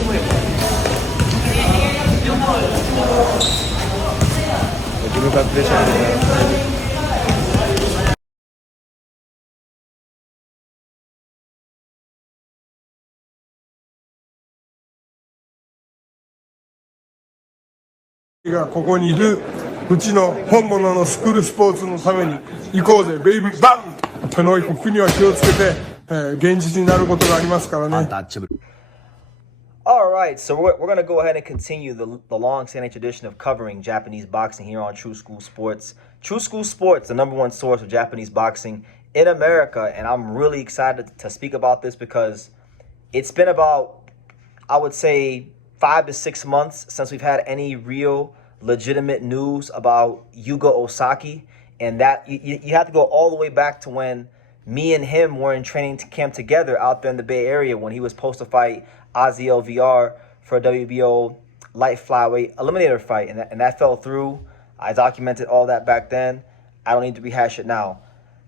自分勝手でしたね。がここにいるうちの本物のスクールスポーツのために行こうぜベイビーバンとの国には気をつけて、現実になることがありますからね。Alright, so we're going to go ahead and continue the long-standing tradition of covering Japanese boxing here on True School Sports. True School Sports, the #1 source of Japanese boxing in America, and I'm really excited to speak about this because it's been about, I would say, 5 to 6 months since we've had any real legitimate news about Yuga Ozaki, and that you have to go all the way back to when me and him were in training camp together out there in the Bay Area when he was supposed to fight Ozzy LVR for a WBO light flyweight eliminator fight, and that fell through. I documented all that back then. I don't need to rehash it now.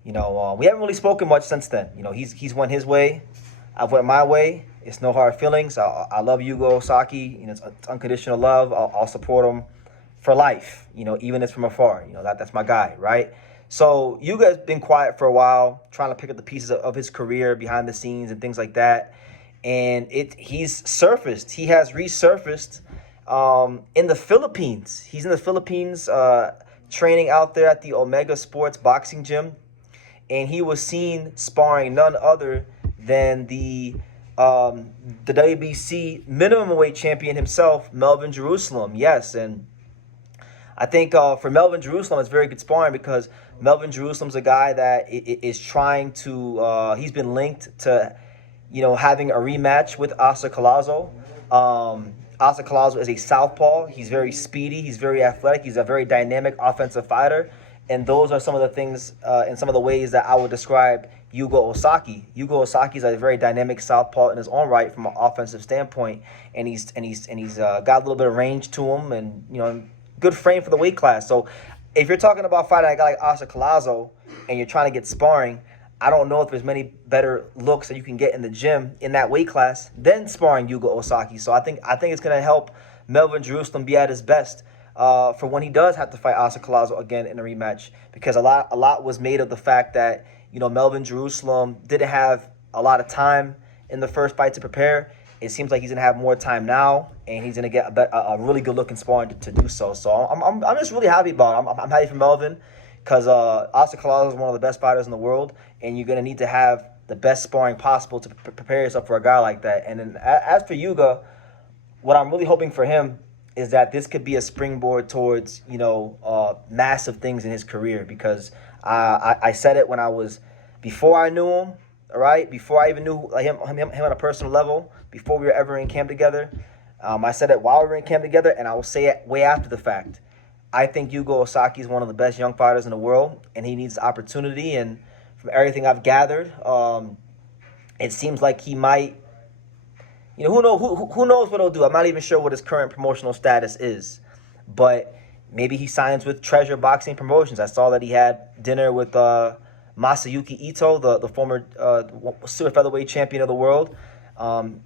We haven't really spoken much since then. He's went his way, I've went my way. It's no hard feelings. I love Yuga Ozaki. It's unconditional love. I'll support him for life. Even if it's from afar. That's my guy, right? So Yuga has been quiet for a while, trying to pick up the pieces of his career behind the scenes and things like that. And he's surfaced. He has resurfaced in the Philippines. He's in the Philippines training out there at the Omega Sports Boxing Gym. And he was seen sparring none other than the WBC minimum weight champion himself, Melvin Jerusalem. Yes, and I think for Melvin Jerusalem, it's very good sparring because Melvin Jerusalem's a guy that is trying to, he's been linked to, having a rematch with Collazo. Collazo is a southpaw. He's very speedy. He's very athletic. He's a very dynamic offensive fighter. And those are some of the things and some of the ways that I would describe Yuga Ozaki. Yuga Ozaki is a very dynamic southpaw in his own right from an offensive standpoint, and he's got a little bit of range to him, and good frame for the weight class. So if you're talking about fighting a guy like Collazo and you're trying to get sparring, I don't know if there's many better looks that you can get in the gym in that weight class than sparring Yuga Ozaki. So I think it's going to help Melvin Jerusalem be at his best for when he does have to fight Collazo again in a rematch, because a lot was made of the fact that Melvin Jerusalem didn't have a lot of time in the first fight to prepare. It seems like he's gonna have more time now, and he's gonna get a really good looking sparring to do so. So I'm just really happy about it. I'm happy for Melvin because Collazo is one of the best fighters in the world, and you're gonna need to have the best sparring possible to prepare yourself for a guy like that. And then as for Yuga, what I'm really hoping for him is that this could be a springboard towards massive things in his career, because I said it before I knew him, all right, before I even knew him on a personal level, before we were ever in camp together. I said it while we were in camp together, and I will say it way after the fact. I think Yuga Ozaki is one of the best young fighters in the world, and he needs the opportunity. And from everything I've gathered, it seems like he might. Who knows what he'll do? I'm not even sure what his current promotional status is, but maybe he signs with Treasure Boxing Promotions. I saw that he had dinner with Masayuki Ito, the former super featherweight champion of the world.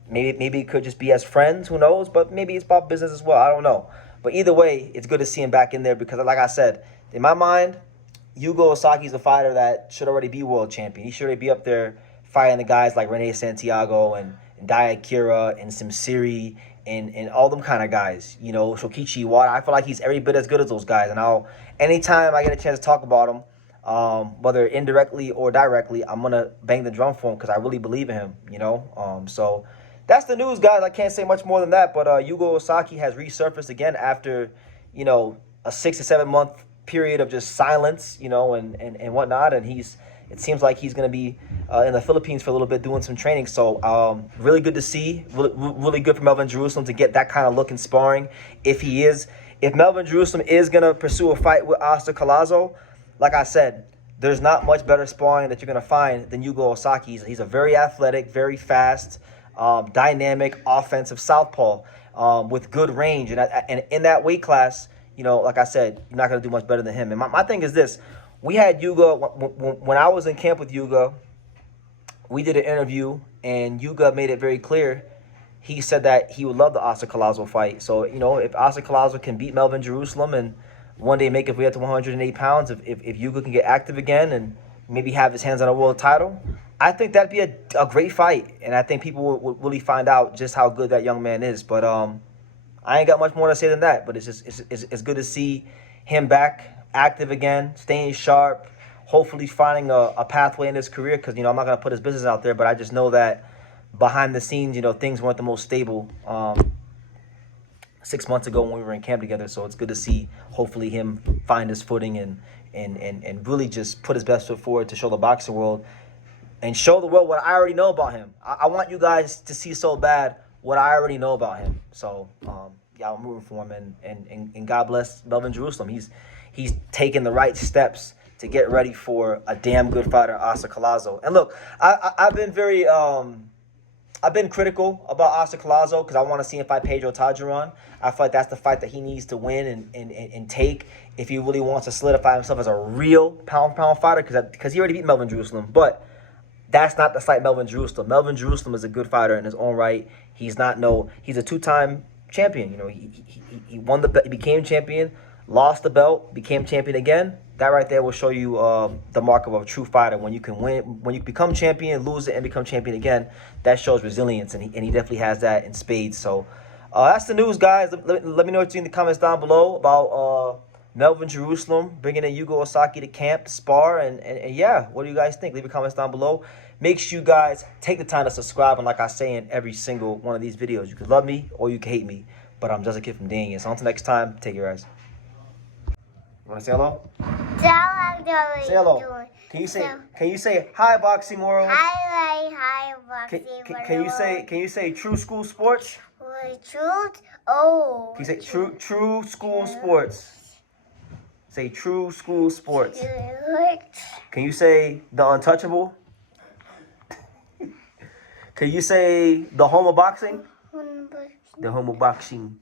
Maybe it could just be as friends. Who knows? But maybe it's about business as well. I don't know. But either way, it's good to see him back in there because, like I said, in my mind, Yuga Ozaki is a fighter that should already be world champion. He should already be up there fighting the guys like Rene Santiago and Dai Akira and Simsiri and all them kind of guys, Shokichi Iwata. I feel like he's every bit as good as those guys. And anytime I get a chance to talk about him, whether indirectly or directly, I'm going to bang the drum for him because I really believe in him, So that's the news, guys. I can't say much more than that. But Yuga Ozaki has resurfaced again after, a 6 to 7 month period of just silence, and whatnot. And it seems like he's going to be in the Philippines for a little bit doing some training. So really good to see. Really good for Melvin Jerusalem to get that kind of look in sparring. If Melvin Jerusalem is going to pursue a fight with Collazo, like I said, there's not much better sparring that you're going to find than Yuga Ozaki. He's a very athletic, very fast, dynamic, offensive southpaw with good range. And in that weight class, like I said, you're not going to do much better than him. And my thing is this. We had Yuga, when I was in camp with Yuga, we did an interview, and Yuga made it very clear he said that he would love the Oscar Collazo fight. So, you know, if Oscar Collazo can beat Melvin Jerusalem and one day make his way up to 108 pounds, if Yuga can get active again and maybe have his hands on a world title, I think that'd be a great fight. And I think people will really find out just how good that young man is. But I ain't got much more to say than that. But it's good to see him back active again, staying sharp, hopefully finding a pathway in his career. Because, you know, I'm not going to put his business out there, but I just know that behind the scenes, you know, things weren't the most stable 6 months ago when we were in camp together. So it's good to see, hopefully, him find his footing and really just put his best foot forward to show the boxing world and show the world what I already know about him. I want you guys to see so bad what I already know about him. So, yeah, I'm rooting for him. And God bless Melvin Jerusalem. He's taking the right steps to get ready for a damn good fighter, Oscar Collazo. And look, I've been very... I've been critical about Oscar Collazo because I want to see him fight Pedro Tajuran. I feel like that's the fight that he needs to win and take if he really wants to solidify himself as a real pound-for-pound fighter because he already beat Melvin Jerusalem. But that's not the fight Melvin Jerusalem. Melvin Jerusalem is a good fighter in his own right. He's a two-time champion. You know, he won he became champion, lost the belt, became champion again. That right there will show you the mark of a true fighter. When you can win, when you become champion, lose it, and become champion again, that shows resilience, and he definitely has that in spades. So that's the news, guys. Let me know what you think in the comments down below about Melvin Jerusalem bringing in Yuga Ozaki to camp to spar, and yeah, what do you guys think? Leave your comments down below. Make sure you guys take the time to subscribe, and like I say in every single one of these videos, you can love me or you can hate me, but I'm just a kid from Daniel. So until next time, take care, guys. You want to say hello? Say hello. Can you say hi, boxing world? Hi, boxing world. Can you say true school sports? Truth? Oh. Can you say true school sports? Say true school sports. Can you say the untouchable? Can you say the home of boxing? The home of boxing.